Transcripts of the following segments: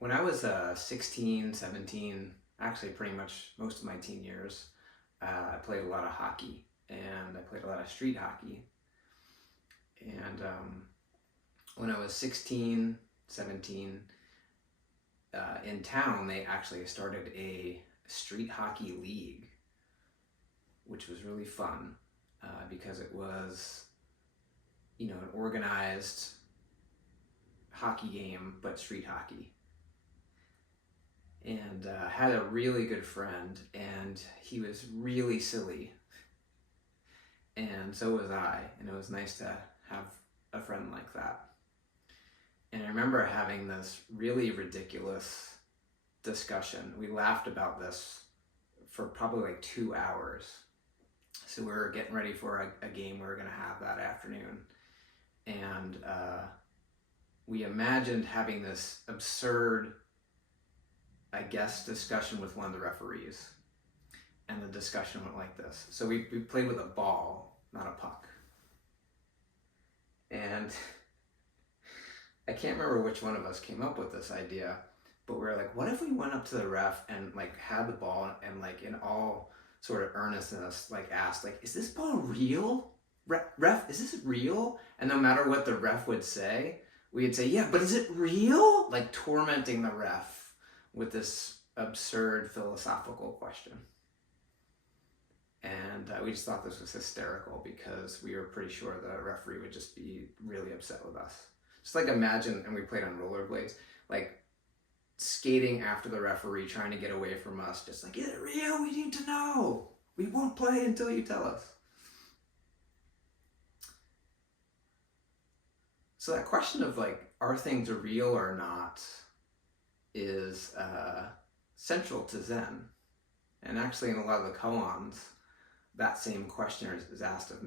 When I was 16, 17, actually pretty much most of my teen years, I played a lot of hockey, and I played a lot of street hockey. And when I was 16, 17, in town, they actually started a street hockey league, which was really fun because it was, an organized hockey game, but street hockey. And had a really good friend, and he was really silly, and so was I, and it was nice to have a friend like that. And I remember having this really ridiculous discussion. We laughed about this for probably like 2 hours. So we were getting ready for a game we were going to have that afternoon, and we imagined having this absurd, I guess, discussion with one of the referees. And the discussion went like this. So we played with a ball, not a puck. And I can't remember which one of us came up with this idea, but we were like, what if we went up to the ref and like had the ball and like in all sort of earnestness, like asked, like, is this ball real? Ref, is this real? And no matter what the ref would say, we'd say, yeah, but is it real? Like tormenting the ref with this absurd philosophical question. And we just thought this was hysterical because we were pretty sure the referee would just be really upset with us. Just like imagine, and we played on rollerblades, like skating after the referee, trying to get away from us, just like, is it real? We need to know. We won't play until you tell us. So that question of like, are things real or not, is central to Zen. And actually in a lot of the koans, that same question is asked of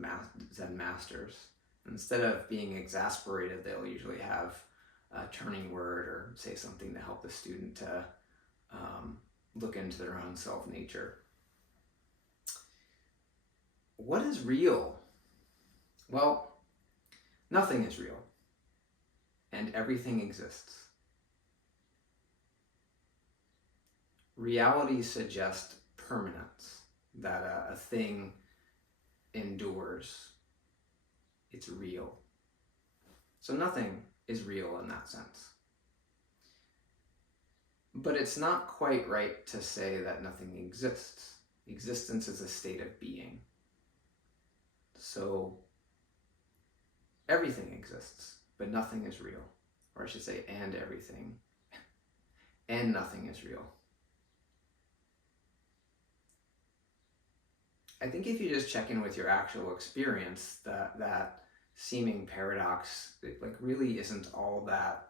Zen masters. Instead of being exasperated, they'll usually have a turning word or say something to help the student to look into their own self-nature. What is real? Well, nothing is real, and everything exists. Reality suggests permanence, that a thing endures. It's real. So nothing is real in that sense. But it's not quite right to say that nothing exists. Existence is a state of being. So everything exists, but nothing is real. Or I should say, and everything, and nothing is real. I think if you just check in with your actual experience, that seeming paradox, it like really isn't all that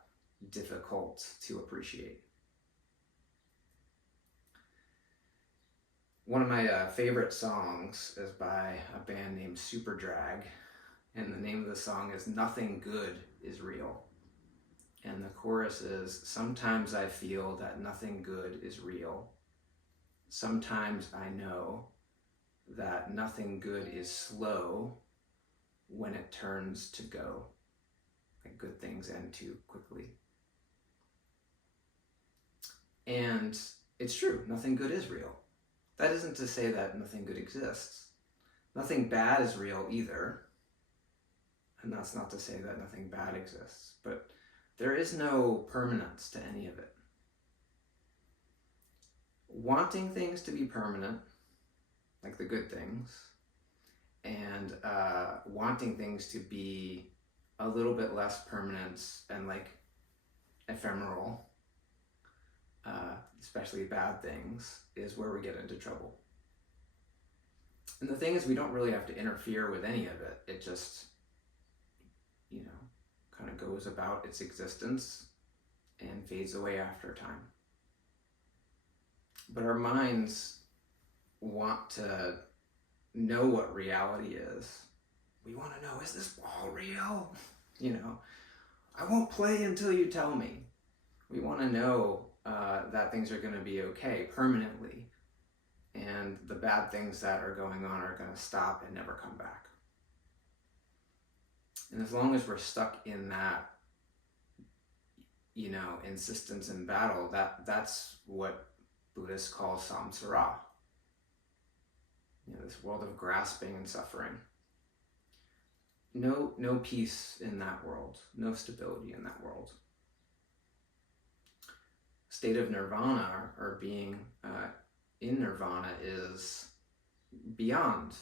difficult to appreciate. One of my favorite songs is by a band named Superdrag, and the name of the song is Nothing Good is Real. And the chorus is, sometimes I feel that nothing good is real. Sometimes I know that nothing good is slow when it turns to go. Like good things end too quickly. And it's true, nothing good is real. That isn't to say that nothing good exists. Nothing bad is real either. And that's not to say that nothing bad exists. But there is no permanence to any of it. Wanting things to be permanent, like the good things, and wanting things to be a little bit less permanent and like ephemeral, especially bad things, is where we get into trouble. And the thing is, we don't really have to interfere with any of it. It just, kind of goes about its existence and fades away after time. But our minds want to know what reality is. We want to know, is this ball real? I won't play until you tell me. We want to know that things are going to be okay permanently, and the bad things that are going on are going to stop and never come back. And as long as we're stuck in that insistence in battle, that's what Buddhists call samsara. This world of grasping and suffering. No peace in that world, no stability in that world. State of nirvana, or being in nirvana, is beyond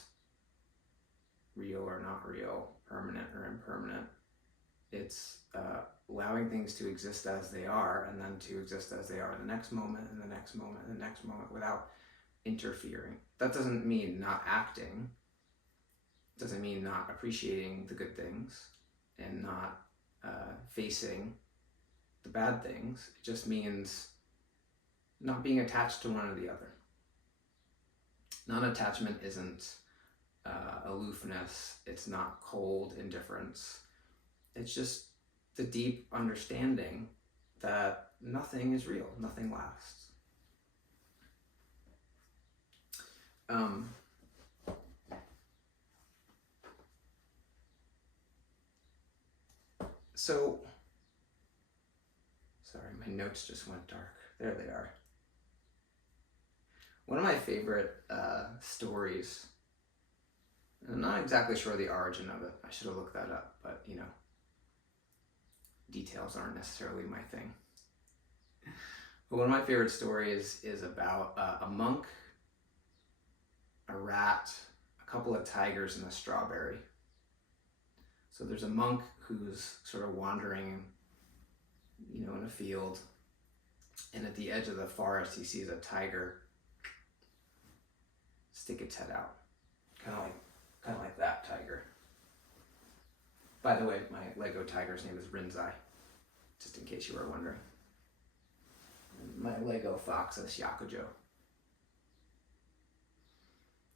real or not real, permanent or impermanent. It's allowing things to exist as they are, and then to exist as they are in the next moment, and the next moment, and the next moment, without interfering. That doesn't mean not acting. It doesn't mean not appreciating the good things and not facing the bad things. It just means not being attached to one or the other. Non-attachment isn't aloofness. It's not cold indifference. It's just the deep understanding that nothing is real, nothing lasts. So, sorry, my notes just went dark. There they are. One of my favorite stories, and I'm not exactly sure the origin of it. I should have looked that up, but details aren't necessarily my thing. But one of my favorite stories is about a monk, a rat, a couple of tigers, and a strawberry. So there's a monk who's sort of wandering, in a field, and at the edge of the forest he sees a tiger stick its head out, kind of like that tiger. By the way, my Lego tiger's name is Rinzai, just in case you were wondering. And my Lego fox is Shakujo.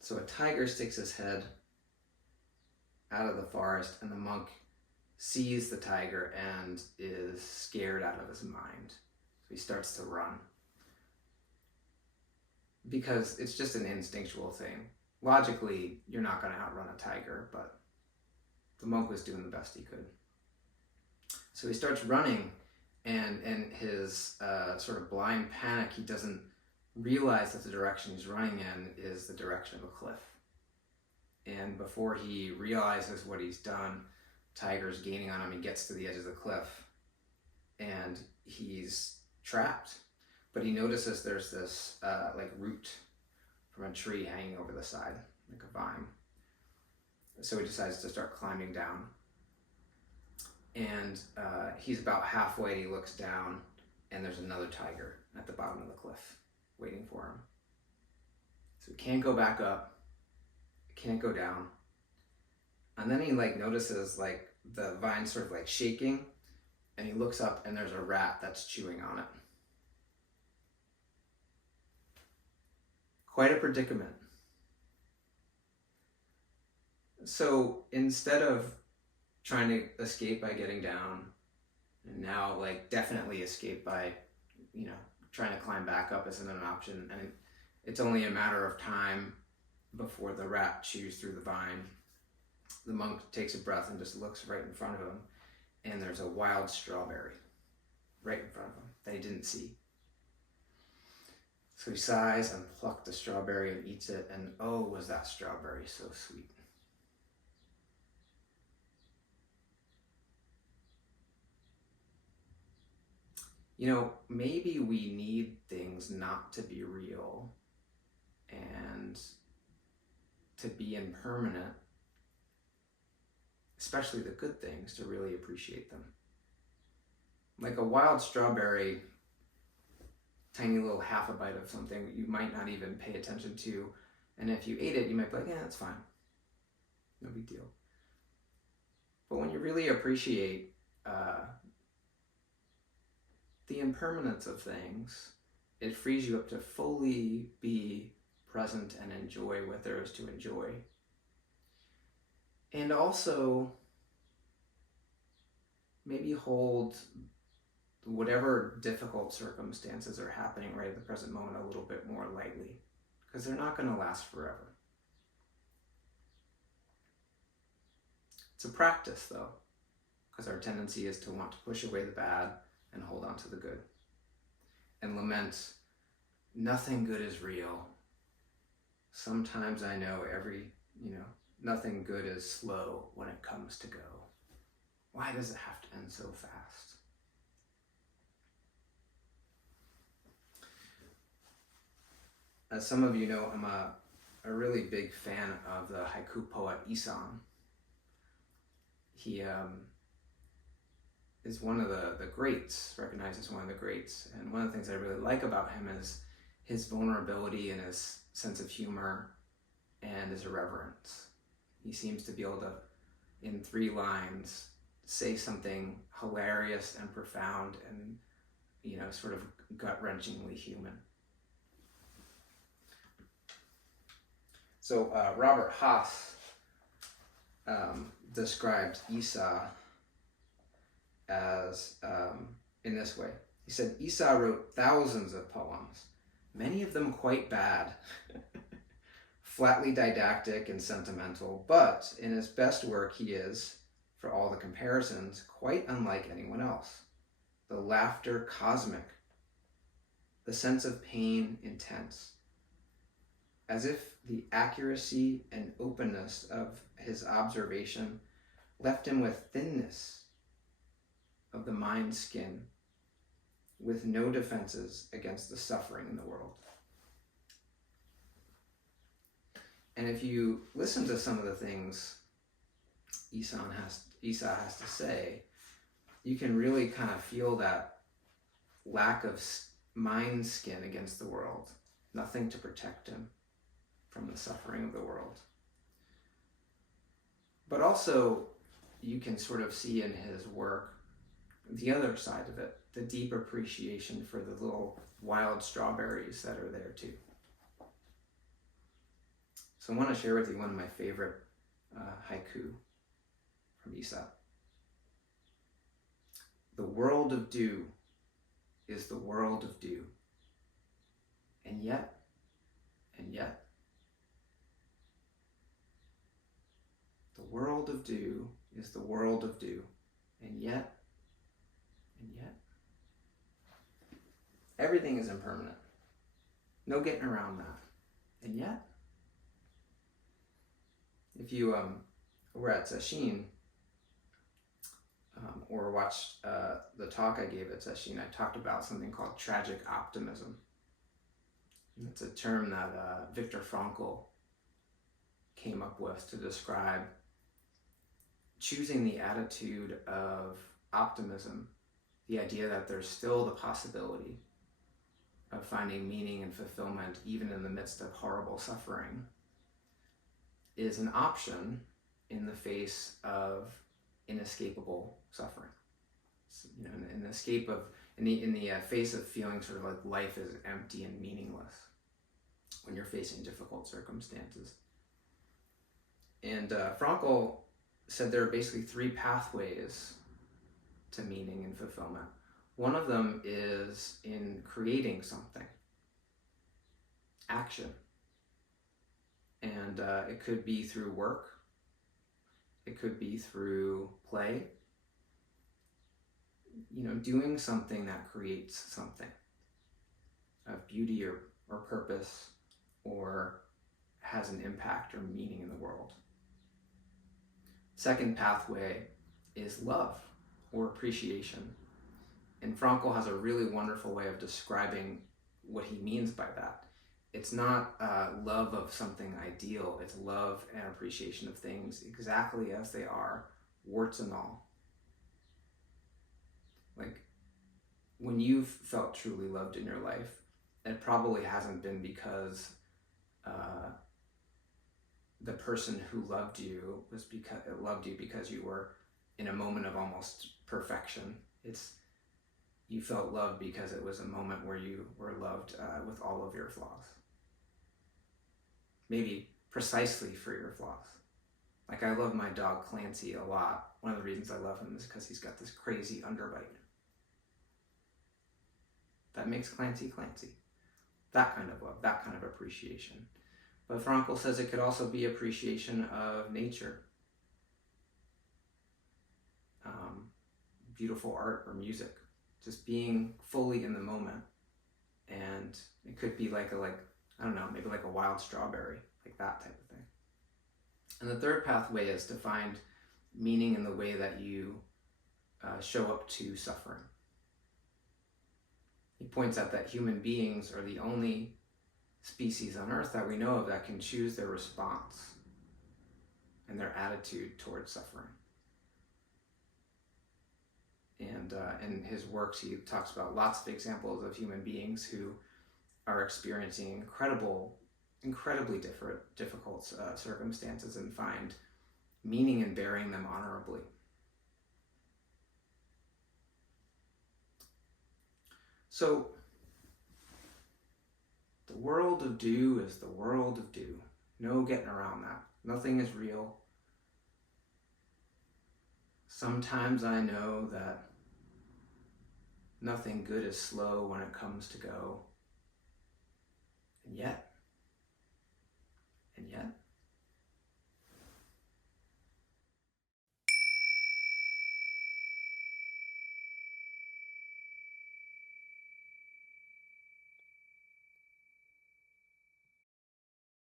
So a tiger sticks his head out of the forest, and the monk sees the tiger and is scared out of his mind. So he starts to run, because it's just an instinctual thing. Logically, you're not going to outrun a tiger, but the monk was doing the best he could. So he starts running, and in his sort of blind panic, he doesn't realize that the direction he's running in is the direction of a cliff. And before he realizes what he's done, tiger's gaining on him. He gets to the edge of the cliff, and he's trapped. But he notices there's this root from a tree hanging over the side, like a vine. So he decides to start climbing down. And he's about halfway. He looks down, and there's another tiger at the bottom of the cliff waiting for him. So he can't go back up, can't go down. And then he notices the vine sort of shaking, and he looks up, and there's a rat that's chewing on it. Quite a predicament. So instead of trying to escape by getting down, and now definitely escape by, trying to climb back up isn't an option, and it's only a matter of time before the rat chews through the vine. The monk takes a breath and just looks right in front of him, and there's a wild strawberry right in front of him that he didn't see. So he sighs and plucks the strawberry and eats it, and oh, was that strawberry so sweet. Maybe we need things not to be real and to be impermanent, especially the good things, to really appreciate them. Like a wild strawberry, tiny little half a bite of something you might not even pay attention to, and if you ate it, you might be like, yeah, that's fine. No big deal. But when you really appreciate the impermanence of things, it frees you up to fully be present and enjoy what there is to enjoy. And also, maybe hold whatever difficult circumstances are happening right at the present moment a little bit more lightly, because they're not going to last forever. It's a practice, though, because our tendency is to want to push away the bad and hold on to the good. And laments, nothing good is real. Sometimes I know nothing good is slow when it comes to go. Why does it have to end so fast? As some of you know, I'm a really big fan of the haiku poet Isan. He is one of the greats, recognized as one of the greats. And one of the things I really like about him is his vulnerability and his sense of humor and his irreverence. He seems to be able to, in 3 lines, say something hilarious and profound and, sort of gut-wrenchingly human. So Robert Haas described Isa as in this way. He said, Isa wrote thousands of poems, many of them quite bad, flatly didactic and sentimental, but in his best work he is, for all the comparisons, quite unlike anyone else. The laughter cosmic, the sense of pain intense, as if the accuracy and openness of his observation left him with thinness of the mind's skin, with no defenses against the suffering in the world. And if you listen to some of the things Isa has to say, you can really kind of feel that lack of mind skin against the world, nothing to protect him from the suffering of the world. But also, you can sort of see in his work the other side of it, the deep appreciation for the little wild strawberries that are there too. So I want to share with you one of my favorite haiku from Isa. The world of dew is the world of dew, and yet, the world of dew is the world of dew, and yet, everything is impermanent. No getting around that. And yet, if you were at Sesshin or watched the talk I gave at Sesshin, I talked about something called tragic optimism. And it's a term that Viktor Frankl came up with to describe choosing the attitude of optimism, the idea that there's still the possibility of finding meaning and fulfillment even in the midst of horrible suffering, is an option in the face of inescapable suffering. So, in the face of feeling sort of like life is empty and meaningless when you're facing difficult circumstances. And Frankl said there are basically 3 pathways to meaning and fulfillment. One of them is in creating something, action. And it could be through work, it could be through play, doing something that creates something of beauty or purpose, or has an impact or meaning in the world. Second pathway is love or appreciation. And Frankl has a really wonderful way of describing what he means by that. It's not love of something ideal, it's love and appreciation of things exactly as they are, warts and all. Like, when you've felt truly loved in your life, it probably hasn't been because the person who loved you loved you because you were in a moment of almost perfection. You felt loved because it was a moment where you were loved with all of your flaws. Maybe precisely for your flaws. Like, I love my dog Clancy a lot. One of the reasons I love him is because he's got this crazy underbite. That makes Clancy Clancy. That kind of love, that kind of appreciation. But Frankl says it could also be appreciation of nature. Beautiful art or music, just being fully in the moment. And it could be like I don't know, maybe like a wild strawberry, like that type of thing. And the third pathway is to find meaning in the way that you show up to suffering. He points out that human beings are the only species on Earth that we know of that can choose their response and their attitude towards suffering. And in his works, he talks about lots of examples of human beings who are experiencing incredibly difficult circumstances and find meaning in bearing them honorably. So, the world of do is the world of do. No getting around that. Nothing is real. Sometimes I know that nothing good is slow when it comes to go. And yet,